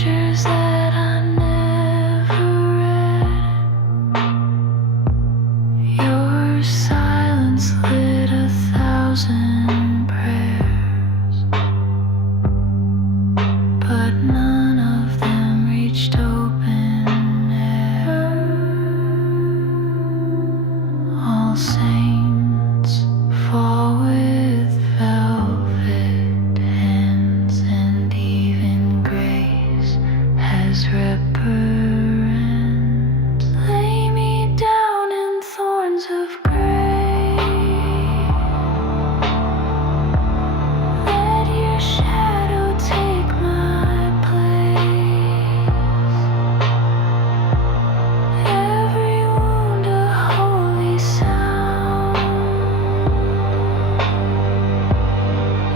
pictures that I never read. Your silence lit 1,000 prayers, but none of them reached open air. All saints fall with velvet hands, and even grace has reverence. Lay me down in thorns of gray. Let your shadow take my place. Every wound a holy sound.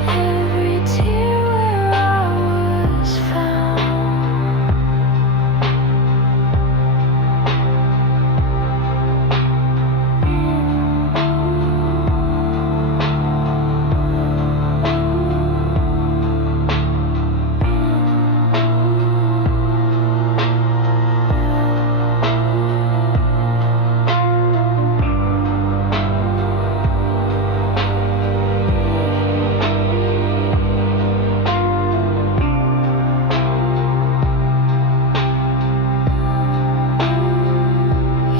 Every tear where I was found.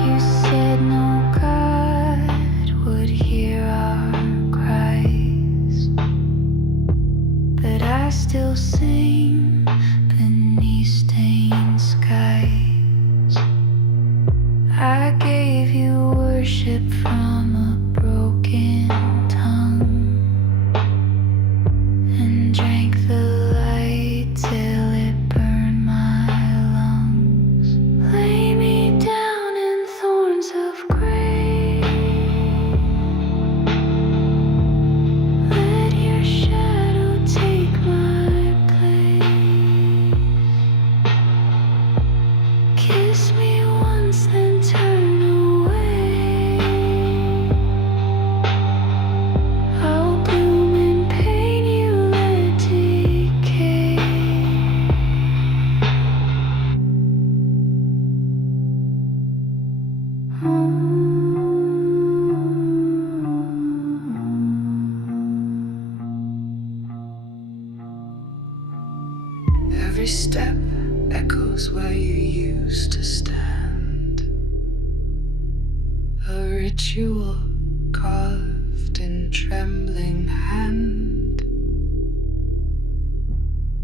You said no God would hear our cries, but I still sing beneath stained skies. I gave you worship from a broken tongue, and drank the light till it burned my lungs. Lay me down in thorns of gray. Let your shadow take my place. Kiss me once, then turn away. I'll bloom in pain, you let decay. Every step echoes where you used to stand. A ritual carved in trembling hand.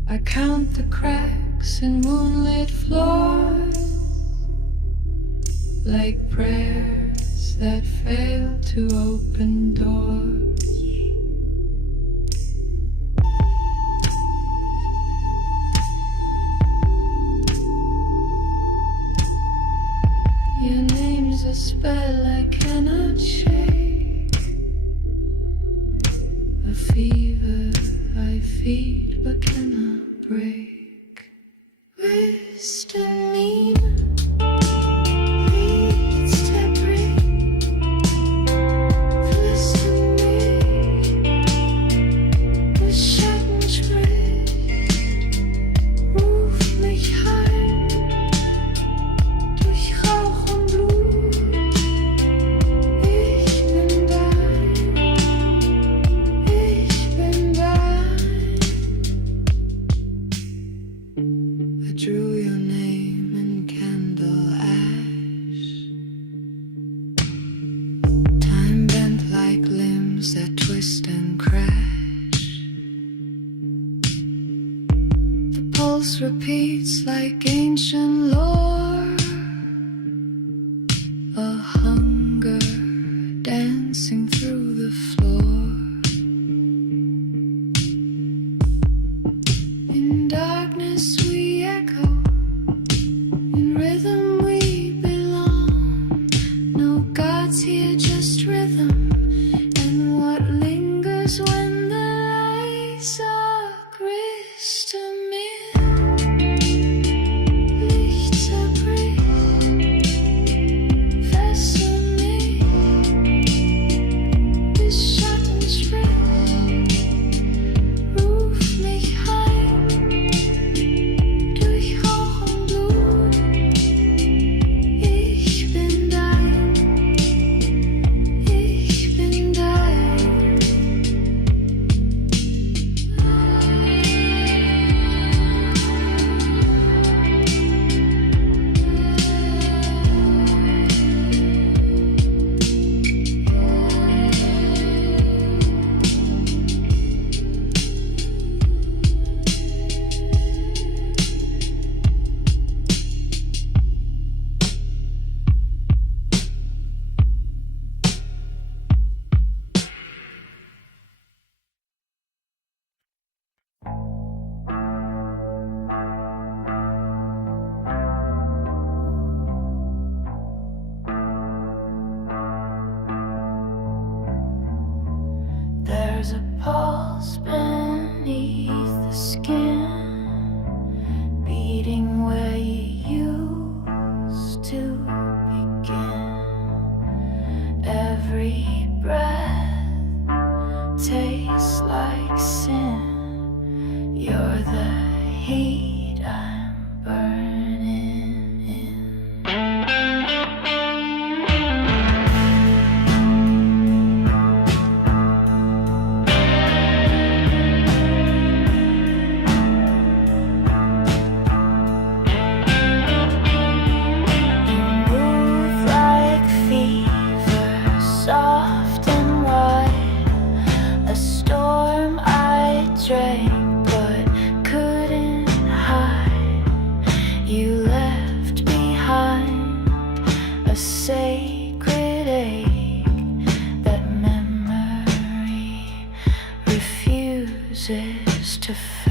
I count the cracks in moonlit floors, like prayers that fail to open doors. Your name's a spell I cannot shake, a fever I feed but cannot break. Histamine leads to break. Flüster mich, das Schatten spricht. Ruf mich heim durch Rauch und Blut. Ich bin dein, ich bin dein. I drew your name in candle ash. Time bent like limbs that twist and crash. The pulse repeats like ancient lore. A hunger dancing through the floor. In darkness we echo, in rhythm we belong. No gods here, just rhythm, and what lingers when the lights are crystal. Licht zerbricht. pulse beneath the skin, beating where you used to begin. Every breath tastes like sin. You're the heat I'm burning in. Soft and wide, a storm I drank but couldn't hide. You left behind a sacred ache that memory refuses to fade.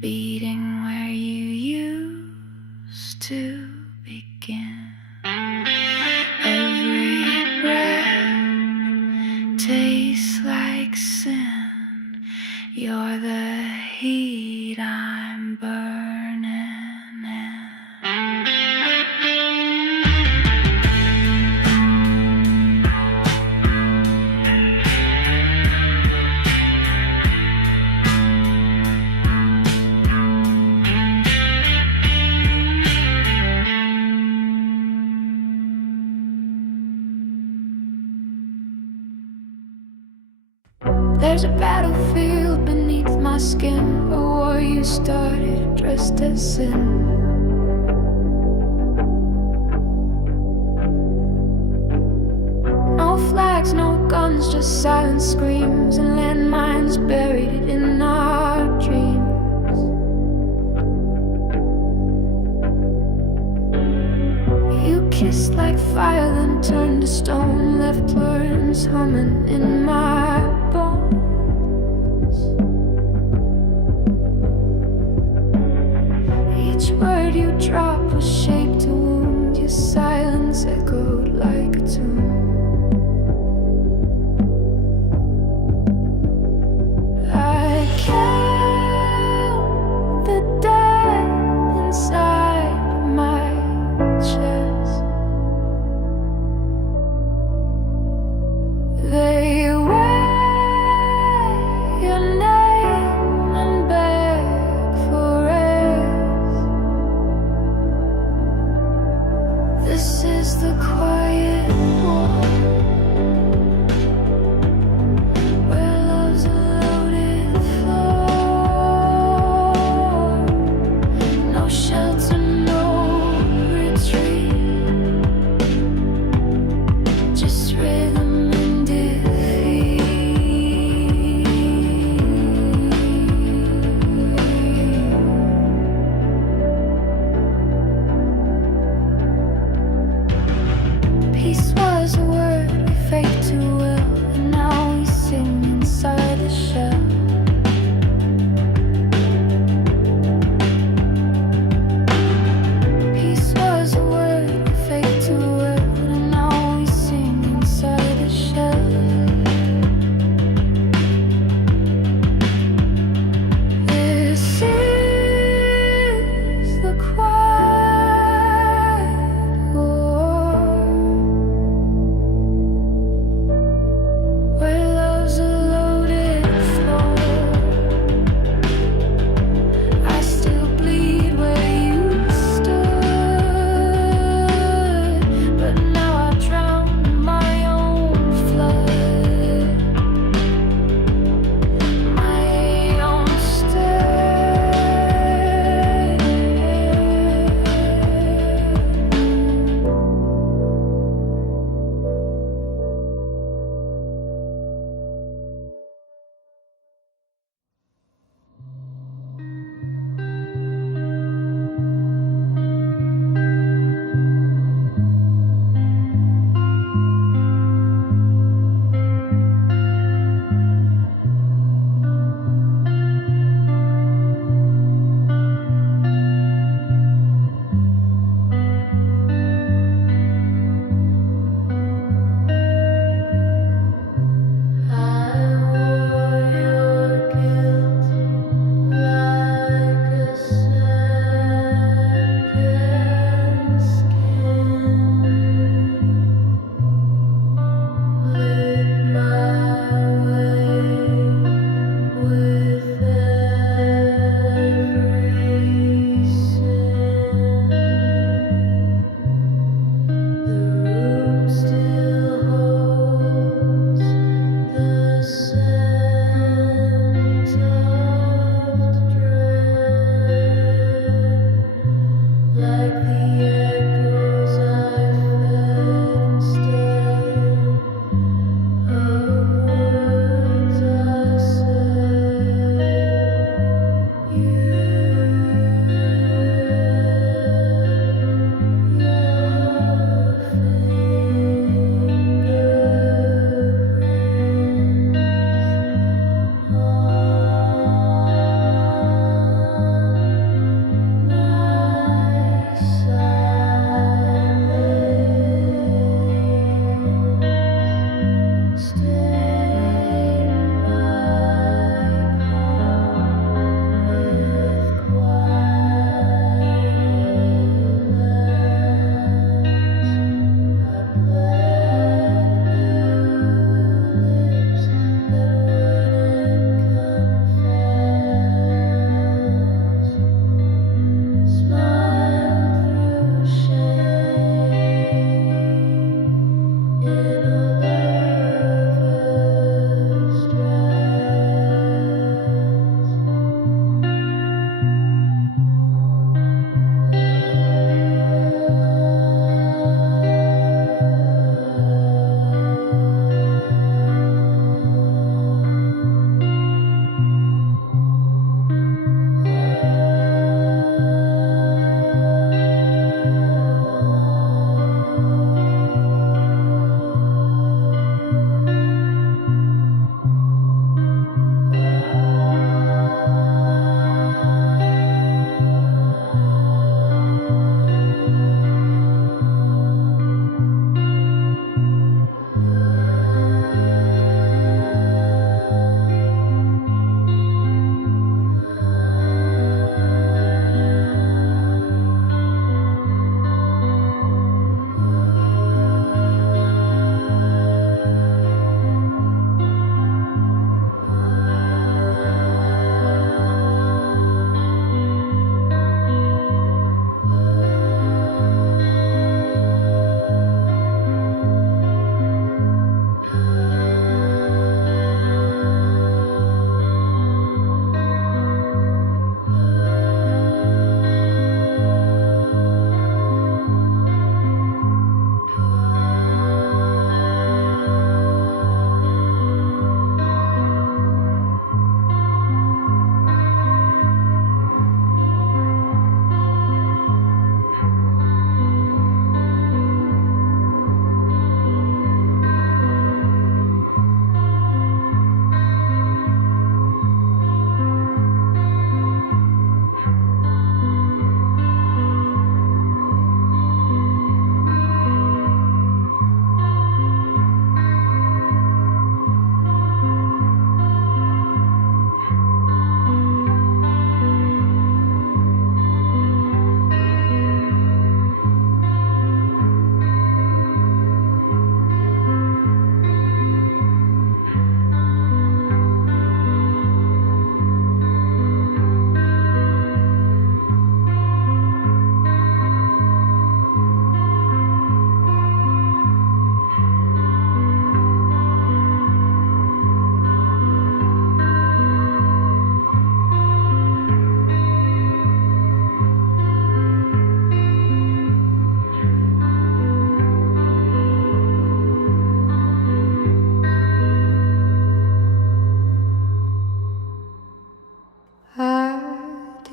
Beating where you used to begin. Every breath tastes like sin. You're the heat I'm burning in. There's a battlefield beneath my skin, a war you started dressed as sin. No flags, no guns, just silent screams and landmines buried in our dreams. You kissed like fire, then turned to stone, left words humming in my bones. Each word you dropped was shaped to wound. Your silence echoed like a tomb. I count the dead inside my chest. They wear your name and beg for rest. This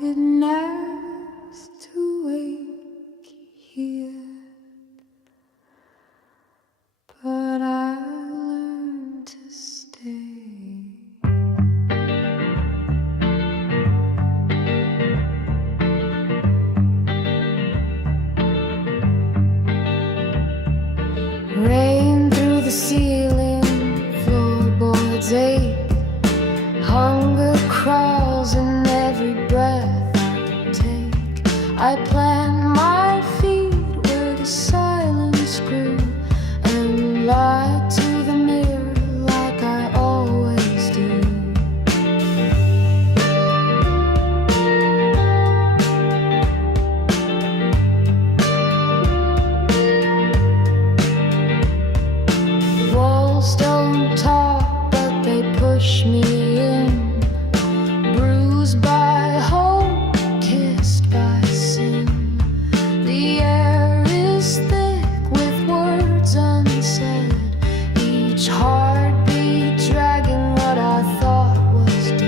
didn't ask to wake here, but I learned to stay. Rain through the ceiling, floorboards ache. Hunger crawls in every breath I take. I plant my feet where the silence grew and lie to the mirror like I always do. Walls don't talk, but they push me in, bruised by hope, kissed by sin. The air is thick with words unsaid, each heartbeat dragging what I thought was dead.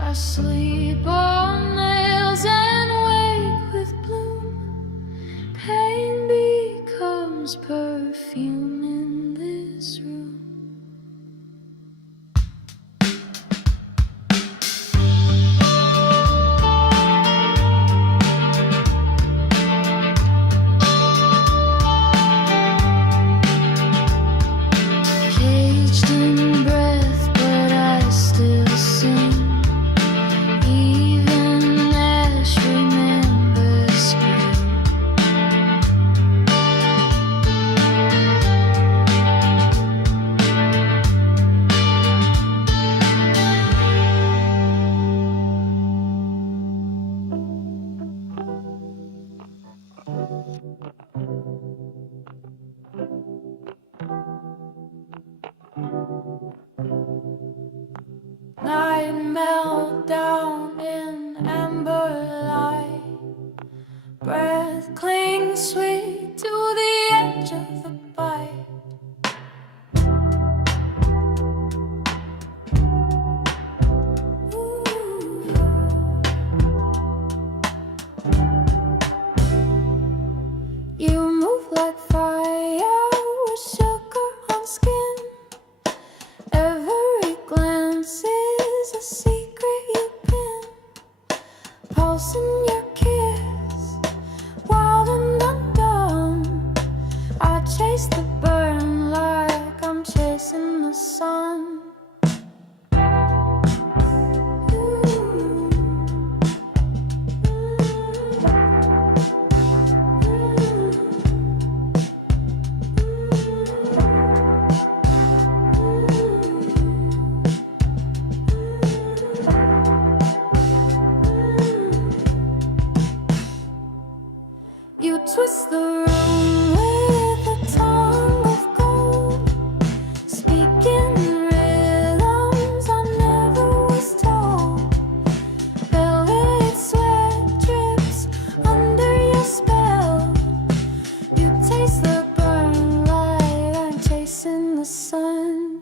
I sleep on nails and wake with bloom. Pain becomes perfume in this room. Caged in breath, but I still sing. Even as remembers spring. Night melt down in amber light. Breath clings sweet to the edge of the bite. Ooh. You move like fire with sugar on skin. Every glance is a secret you pin. Pulse in your kiss, wild and undone. I chase the burn like I'm chasing the sun. You twist the room with a tongue of gold, speaking rhythms I never was told. Velvet sweat drips under your spell. You taste the burn like I'm chasing the sun.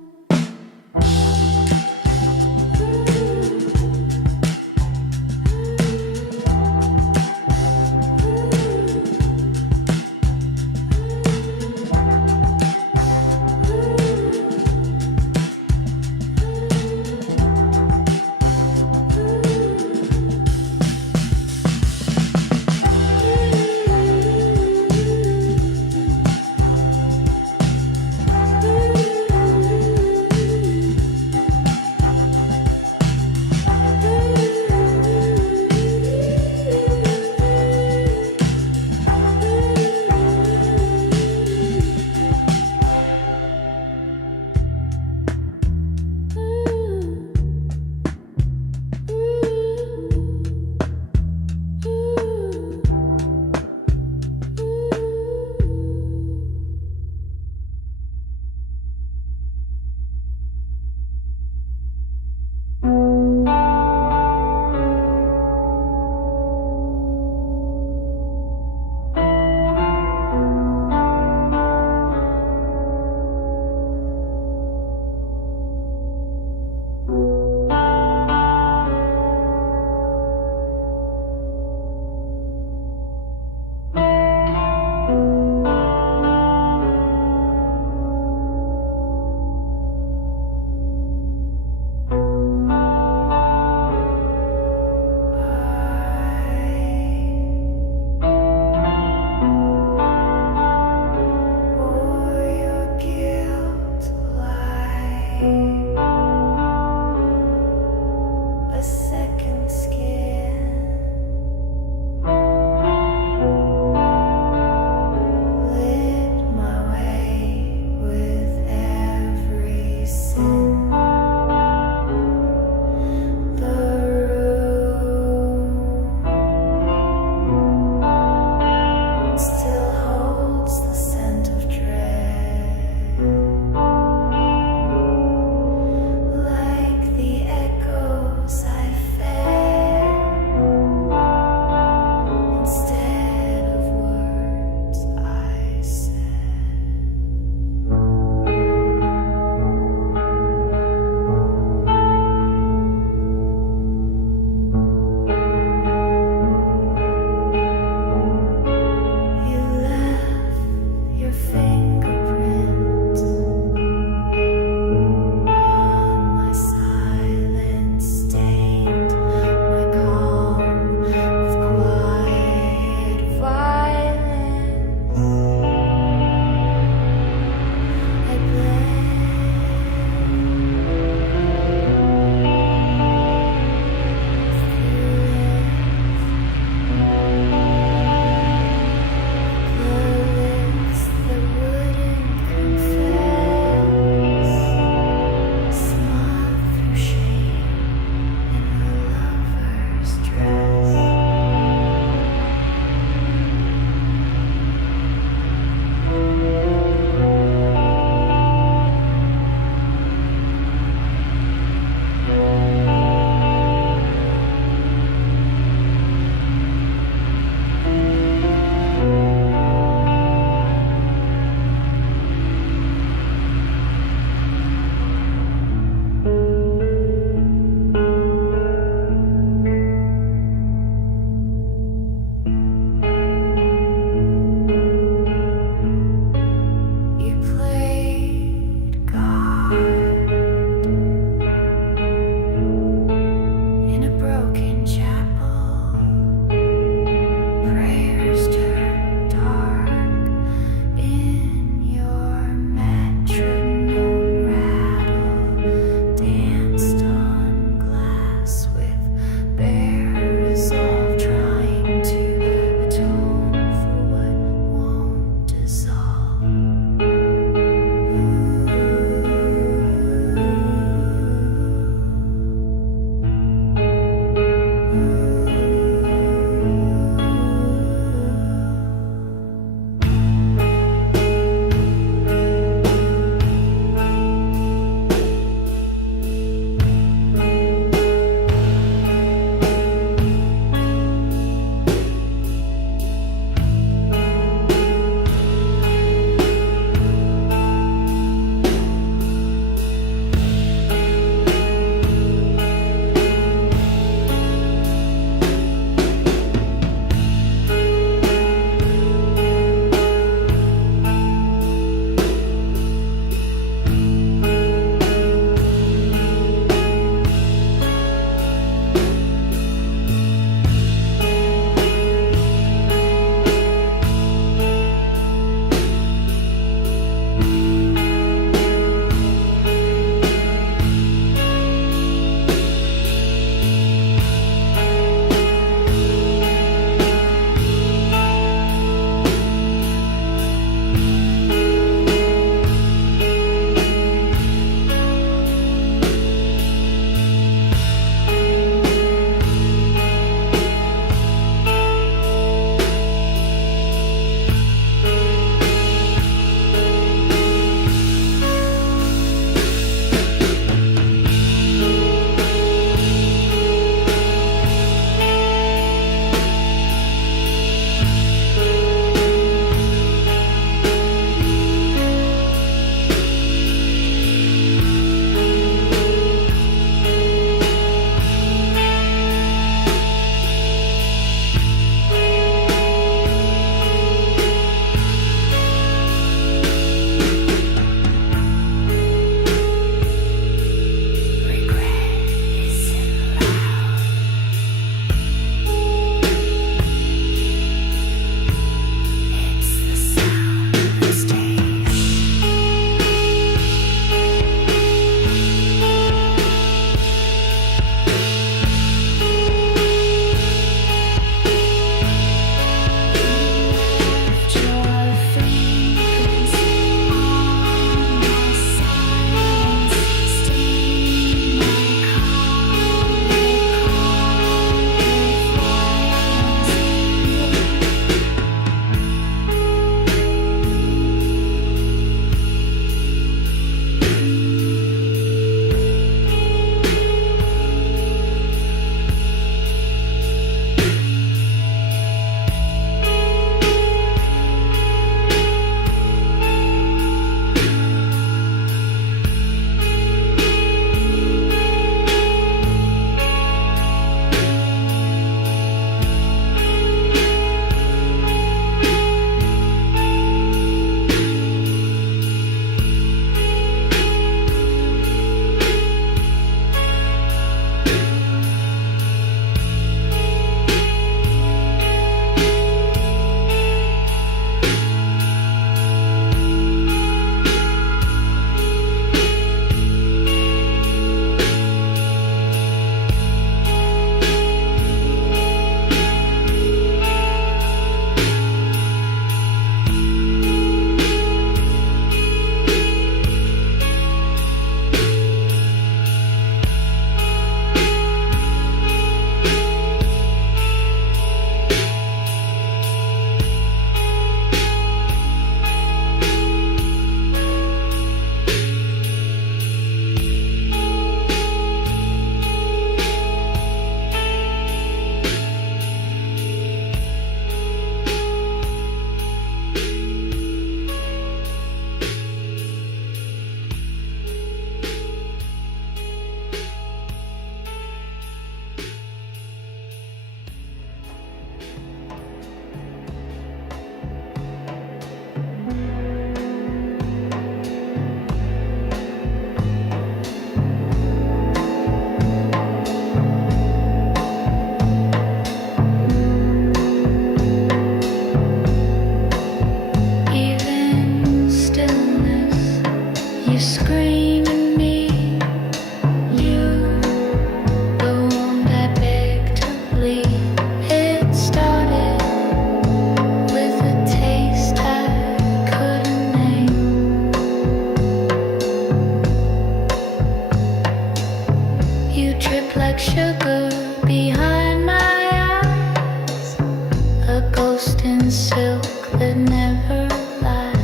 never lie.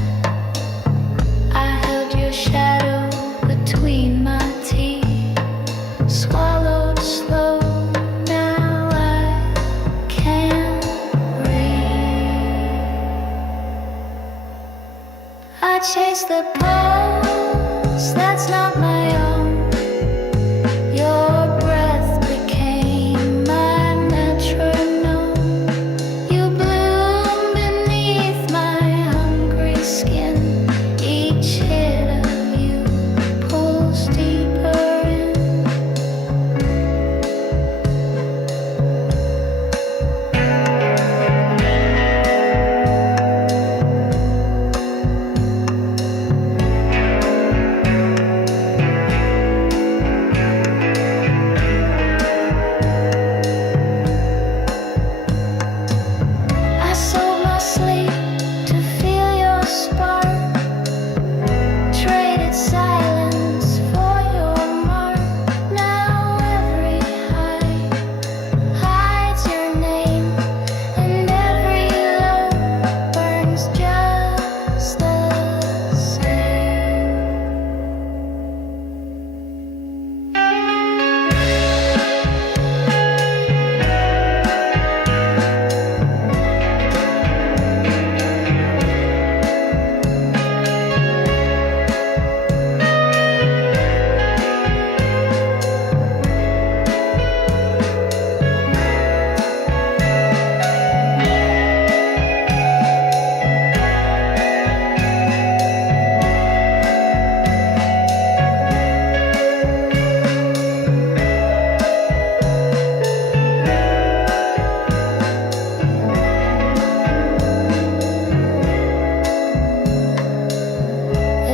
I held your shadow between my teeth, swallowed slow. Now I can't breathe. I chase the pulse that's not my own. Your breath became my metronome. You bloom beneath my hungry skin. Each hit of you pulls deeper in. I sold my sleep to feel your spark, traded silence for your mark. Now every high hides your name, and every low burns just the same.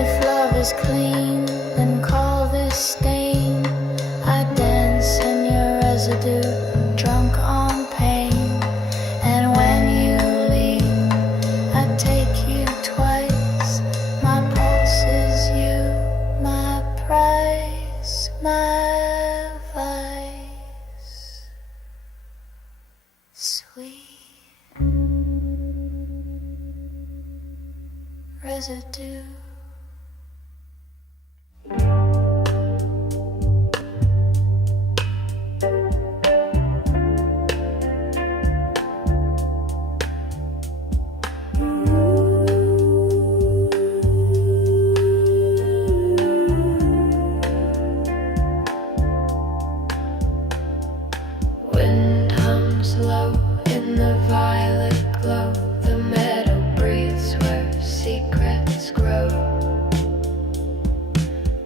If love is clean, then call this stain. I dance in your residue, drunk on pain. And when you leave, I take you twice. My pulse is you, my price, my vice. Sweet residue. Wind hums low in the violet glow. The meadow breathes where secrets grow.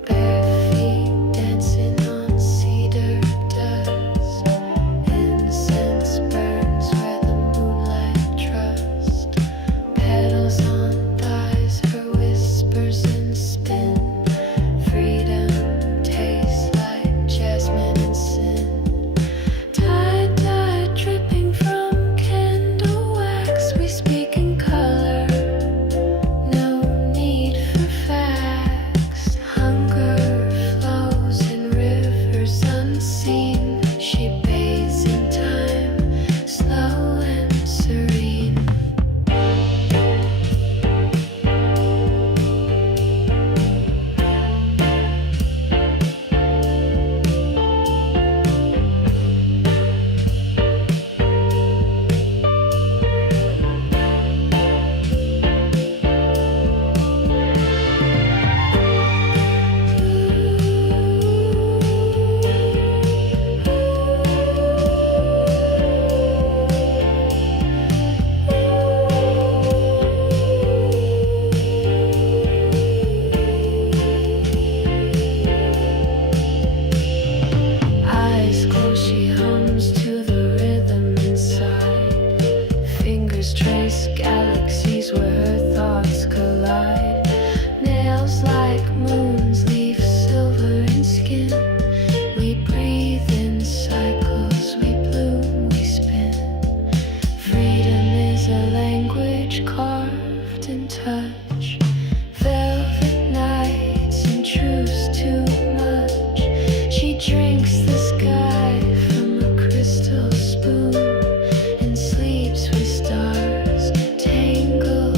Bare feet dancing on cedar dust. Incense burns where the moonlight trusts. Petals on thighs, her whispers in spin. Freedom tastes like jasmine and sin. Tide dripping from candle wax. We speak in color, no need for facts. Hunger flows in rivers unseen. She bathes in time, slow and serene. Eyes closed, she hums to the rhythm inside. Fingers trace galaxies where her thoughts collide. Nails like moons leave silver in skin. We breathe in cycles, we bloom, we spin. Freedom is a language carved in touch. Velvet nights and truths too much. She drinks the sky from a crystal spoon and sleeps with stars tangled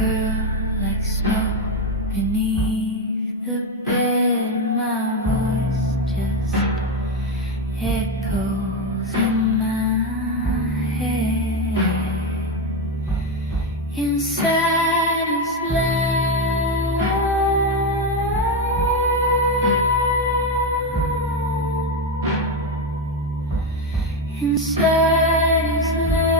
curl like smoke beneath the bed. My voice just echoes in my head. Inside is love. Inside is love.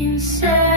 Inside